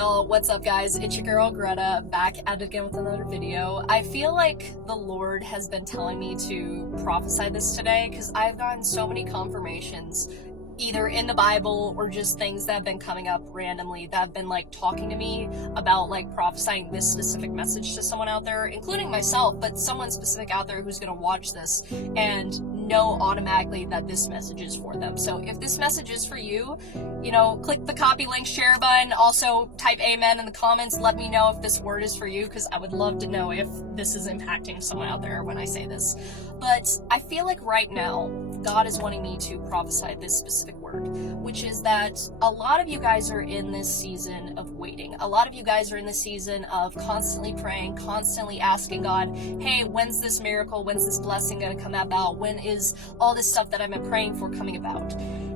y'all, what's up guys? It's your girl Greta, back at it again with another video. I feel like the Lord has been telling me to prophesy this today because I've gotten so many confirmations either in the Bible or just things that have been coming up randomly that have been like talking to me about like prophesying this specific message to someone out there, including myself, but someone specific out there who's going to watch this and know automatically that this message is for them. So if this message is for you, you know, click the copy link, share button, also type amen in the comments. Let me know if this word is for you, because I would love to know if this is impacting someone out there when I say this. But I feel like right now God is wanting me to prophesy this specific word, which is that a lot of you guys are in this season of waiting. A lot of you guys are in this season of constantly praying, constantly asking God, hey, when's this miracle? When's this blessing going to come about? When is all this stuff that I've been praying for coming about?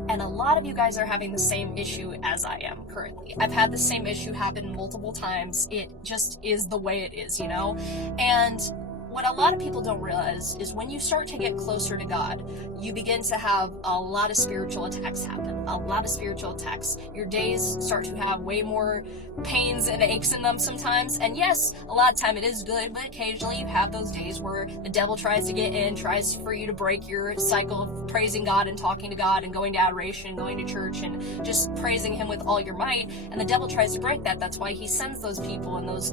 And a lot of you guys are having the same issue as I am currently. I've had the same issue happen multiple times. It just is the way it is, you know? And what a lot of people don't realize is when you start to get closer to God, you begin to have a lot of spiritual attacks happen. A lot of spiritual attacks. Your days start to have way more pains and aches in them sometimes. And yes, a lot of time it is good, but occasionally you have those days where the devil tries to get in, tries for you to break your cycle of praising God and talking to God and going to adoration, going to church and just praising Him with all your might. And the devil tries to break that. That's why he sends those people and those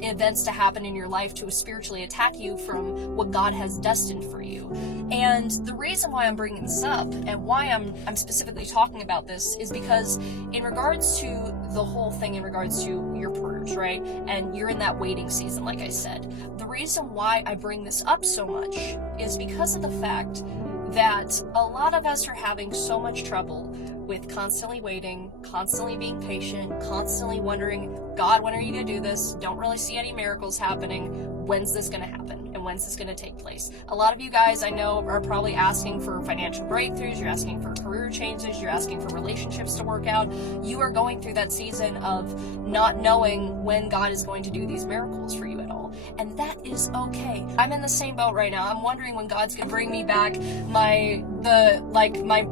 events to happen in your life to spiritually attack you from what God has destined for you. And the reason why I'm bringing this up and why I'm specifically talking about this is because in regards to the whole thing, in regards to your prayers, right? And you're in that waiting season, like I said. The reason why I bring this up so much is because of the fact that a lot of us are having so much trouble with constantly waiting, constantly being patient, constantly wondering, God, when are you going to do this? Don't really see any miracles happening. When's this going to happen? And when's this going to take place? A lot of you guys I know are probably asking for financial breakthroughs. You're asking for career changes. You're asking for relationships to work out. You are going through that season of not knowing when God is going to do these miracles for you at all. And that is okay. I'm in the same boat right now. I'm wondering when God's going to bring me back my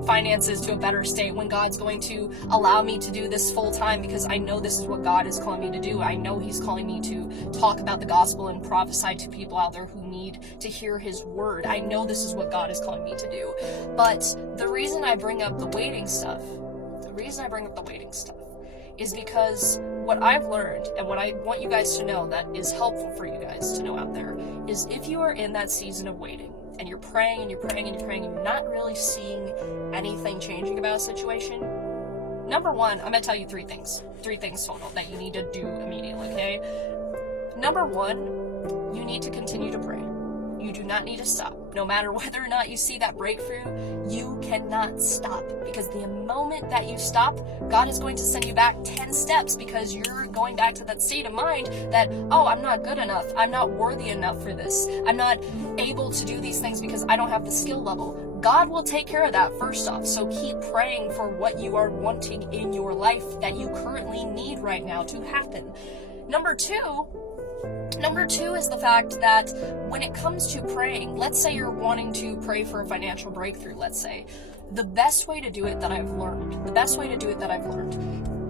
finances to a better state, when God's going to allow me to do this full time, because I know this is what God is calling me to do. I know He's calling me to talk about the gospel and prophesy to people out there who need to hear His word. I know this is what God is calling me to do. But the reason I bring up the waiting stuff is because what I've learned and what I want you guys to know that is helpful for you guys to know out there is if you are in that season of waiting and you're praying and you're praying and you're praying and you're not really seeing anything changing about a situation, number one, I'm going to tell you three things total that you need to do immediately, okay? Number one, you need to continue to pray. You do not need to stop. No matter whether or not you see that breakthrough, you cannot stop, because the moment that you stop, God is going to send you back 10 steps, because you're going back to that state of mind that, oh, I'm not good enough. I'm not worthy enough for this. I'm not able to do these things because I don't have the skill level. God will take care of that first off. So keep praying for what you are wanting in your life that you currently need right now to happen. Number two is the fact that when it comes to praying, let's say you're wanting to pray for a financial breakthrough, let's say, the best way to do it that I've learned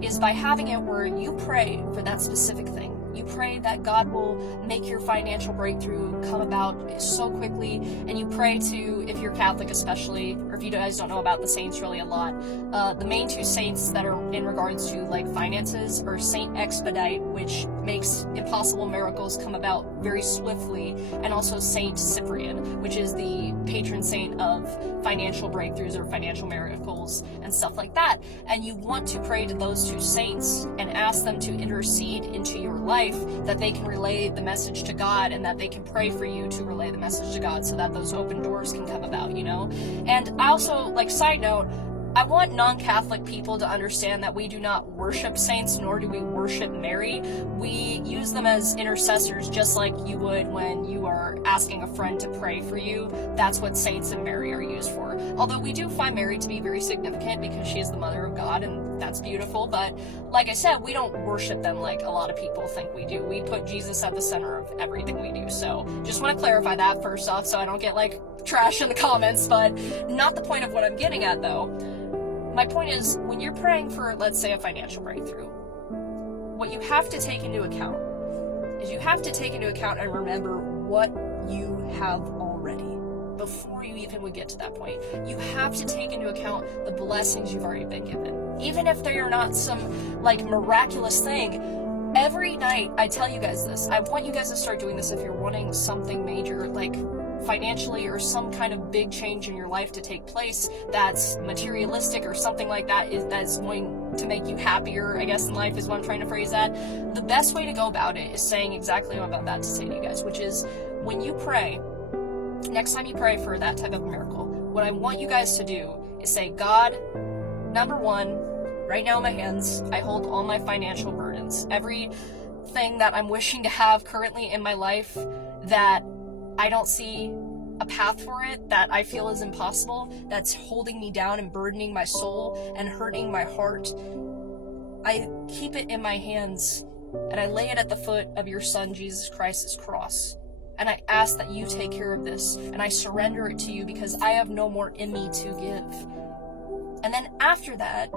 is by having it where you pray for that specific thing. You pray that God will make your financial breakthrough come about so quickly, and you pray to, if you're Catholic especially, or if you guys don't know about the saints really a lot, the main two saints that are in regards to like finances are Saint Expedite, which makes impossible miracles come about very swiftly, and also Saint Cyprian, which is the patron saint of financial breakthroughs or financial miracles and stuff like that. And you want to pray to those two saints and ask them to intercede into your life, that they can relay the message to God, and that they can pray for you to relay the message to God, so that those open doors can come about, you know? And I also, like, side note, I want non-Catholic people to understand that we do not worship saints, nor do we worship Mary. We use them as intercessors, just like you would when you are asking a friend to pray for you. That's what saints and Mary are used for. Although we do find Mary to be very significant because she is the mother of God, and that's beautiful. But like I said, we don't worship them like a lot of people think we do. We put Jesus at the center of everything we do. So just want to clarify that first off, so I don't get like trash in the comments, but not the point of what I'm getting at though. My point is, when you're praying for, let's say, a financial breakthrough, what you have to take into account is you have to take into account and remember what you have already before you even would get to that point. You have to take into account the blessings you've already been given. Even if they are not some like miraculous thing, every night I tell you guys this. I want you guys to start doing this if you're wanting something major, like financially or some kind of big change in your life to take place that's materialistic or something like that that's going to make you happier, I guess, in life is what I'm trying to phrase that. The best way to go about it is saying exactly what I'm about to say to you guys, which is when you pray, next time you pray for that type of miracle, what I want you guys to do is say, God, number one, right now in my hands, I hold all my financial burdens. Everything that I'm wishing to have currently in my life that I don't see a path for it, that I feel is impossible, that's holding me down and burdening my soul and hurting my heart, I keep it in my hands and I lay it at the foot of your Son, Jesus Christ's cross. And I ask that you take care of this, and I surrender it to you because I have no more in me to give. And then after that,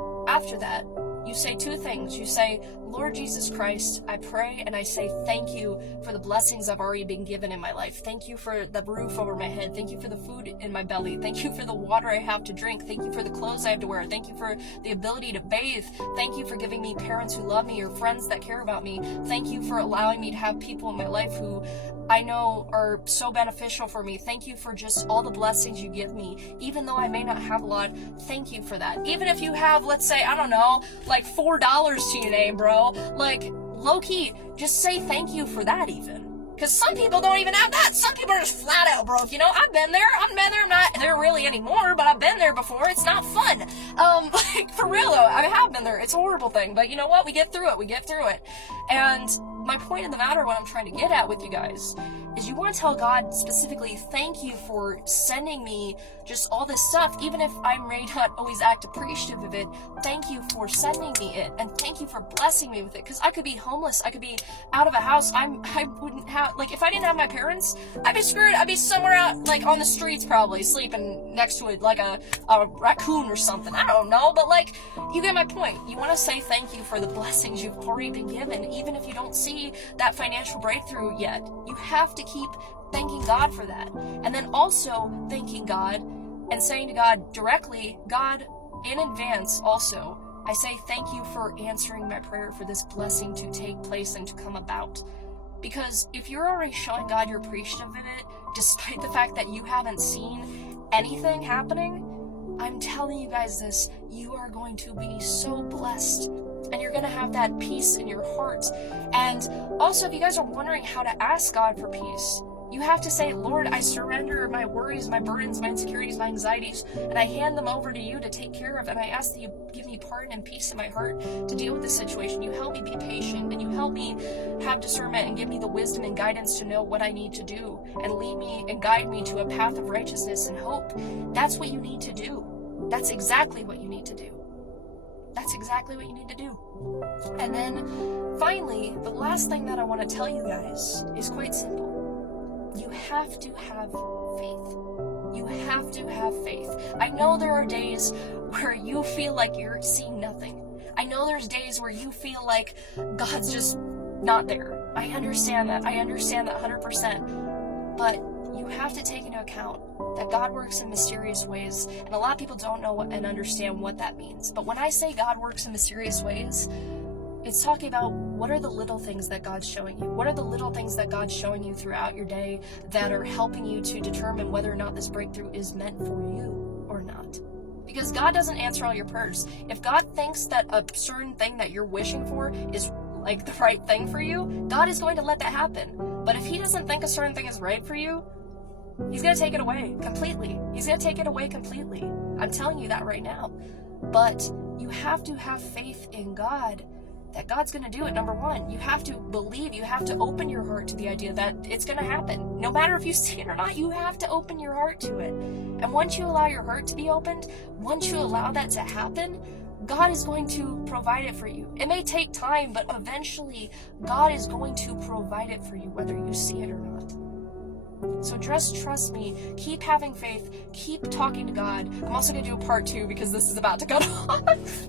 you say two things. You say, Lord Jesus Christ, I pray and I say thank you for the blessings I've already been given in my life. Thank you for the roof over my head. Thank you for the food in my belly. Thank you for the water I have to drink. Thank you for the clothes I have to wear. Thank you for the ability to bathe. Thank you for giving me parents who love me or friends that care about me. Thank you for allowing me to have people in my life who I know are so beneficial for me. Thank you for just all the blessings you give me. Even though I may not have a lot, thank you for that. Even if you have, let's say, I don't know, like $4 to your name, bro. Like, low-key, just say thank you for that even. Because some people don't even have that. Some people are just flat out broke, you know? I've been there. I'm not there really anymore, but I've been there before. It's not fun. Like, for real though, I have been there. It's a horrible thing, but you know what? We get through it. And my point of the matter, what I'm trying to get at with you guys, is you want to tell God specifically, thank you for sending me just all this stuff, even if I may not always act appreciative of it. Thank you for sending me it, and thank you for blessing me with it, because I could be homeless, I could be out of a house, I wouldn't have, like, if I didn't have my parents, I'd be screwed. I'd be somewhere out, like, on the streets probably, sleeping next to it, like a raccoon or something, I don't know, but, like, you get my point. You want to say thank you for the blessings you've already been given, even if you don't see that financial breakthrough yet. You have to keep thanking God for that. And then also thanking God and saying to God directly, God, in advance also, I say thank you for answering my prayer for this blessing to take place and to come about. Because if you're already showing God you're appreciative of it, despite the fact that you haven't seen anything happening, I'm telling you guys this, you are going to be so blessed. And you're going to have that peace in your heart. And also, if you guys are wondering how to ask God for peace, you have to say, Lord, I surrender my worries, my burdens, my insecurities, my anxieties, and I hand them over to you to take care of. And I ask that you give me pardon and peace in my heart to deal with this situation. You help me be patient, and you help me have discernment and give me the wisdom and guidance to know what I need to do, and lead me and guide me to a path of righteousness and hope. That's what you need to do. That's exactly what you need to do. That's exactly what you need to do. And then, finally, the last thing that I want to tell you guys is quite simple. You have to have faith. You have to have faith. I know there are days where you feel like you're seeing nothing. I know there's days where you feel like God's just not there. I understand that. I understand that 100%. But you have to take into account that God works in mysterious ways, and a lot of people don't know and understand what that means. But when I say God works in mysterious ways, it's talking about what are the little things that God's showing you? What are the little things that God's showing you throughout your day that are helping you to determine whether or not this breakthrough is meant for you or not? Because God doesn't answer all your prayers. If God thinks that a certain thing that you're wishing for is like the right thing for you, God is going to let that happen. But if He doesn't think a certain thing is right for you, He's going to take it away completely. He's going to take it away completely. I'm telling you that right now. But you have to have faith in God that God's going to do it. Number one, you have to believe, you have to open your heart to the idea that it's going to happen. No matter if you see it or not, you have to open your heart to it. And once you allow your heart to be opened, once you allow that to happen, God is going to provide it for you. It may take time, but eventually God is going to provide it for you, whether you see it or not. So just trust me, keep having faith, keep talking to God. I'm also going to do a part 2 because this is about to cut off.